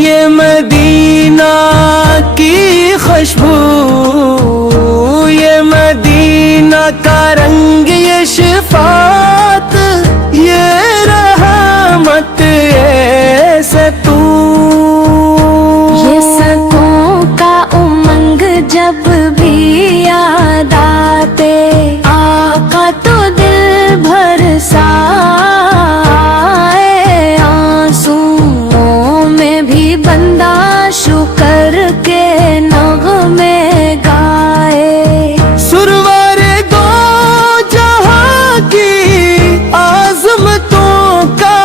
ये मदीना की खुशबू, ये मदीना का रंग, ये शिफात, ये रहमत, ये सकून, ये सकून का उमंग जब भी याद आते आका तो दिल भर साए। आंसुओं में भी बंदा शुक्र के नगमे गाए। सुरवारे दो जहां की आज़मतों का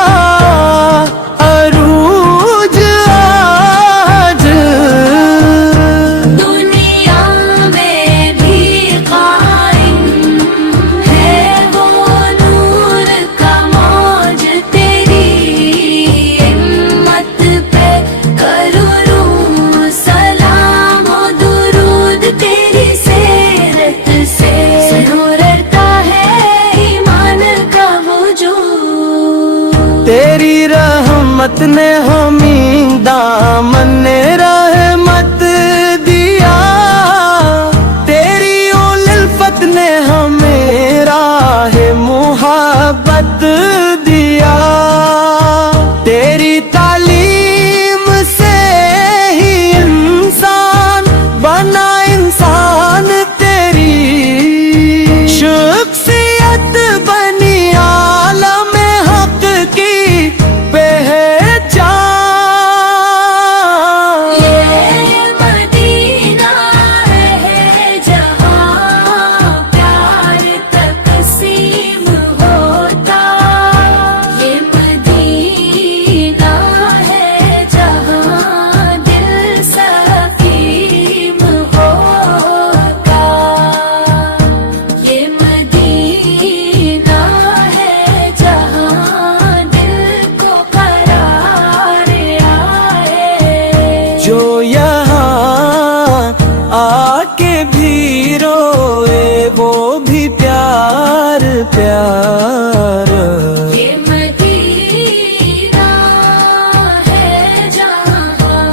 अरूज आज दुनिया में भी कायम है वो नूर का मौज। तेरी हिम्मत पे करूँ सलाम और दुरूद। तेरी सेरत से सिमरता है ईमान का वजूद। तेरी रहमत ने हमें दामन रहमत दिया, तेरी उल्फत ने हमें राह मुहब्बत दिया। तेरी तालीम से ही इंसान बना इंसान, तेरी शख्सियत बनी आलम हक की पहचान। ये मदीना है जहाँ प्यार तकसीम होता। ये मदीना है जहाँ दिल सकीम होता। ये मदीना है जहाँ दिल को करार आए। जो यहाँ आके भी रोए वो भी प्यार प्यार। ये मदीना है जहाँ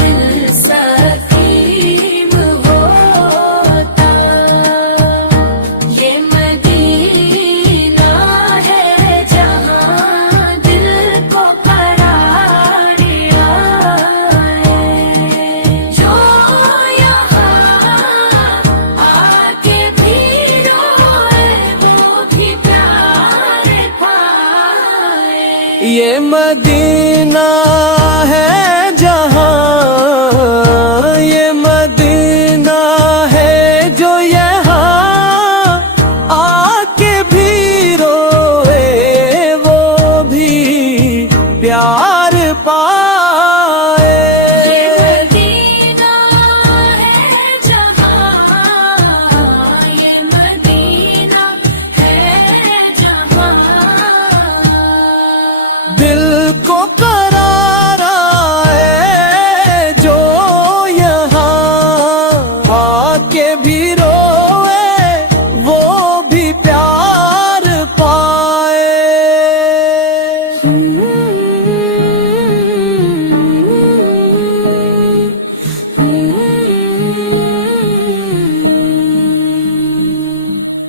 दिल सकीम होता। ये मदीना है जहाँ दिल को करार आए। जो यहाँ आके भी रोए वो भी प्यार पाए। ये मदीना है जहाँ, ये मदीना है जो यहाँ आके भी रोए वो भी प्यार पाए। ये मदीना है जहाँ, ये मदीना है जहाँ दिल को करार आए जो यहाँ आके भी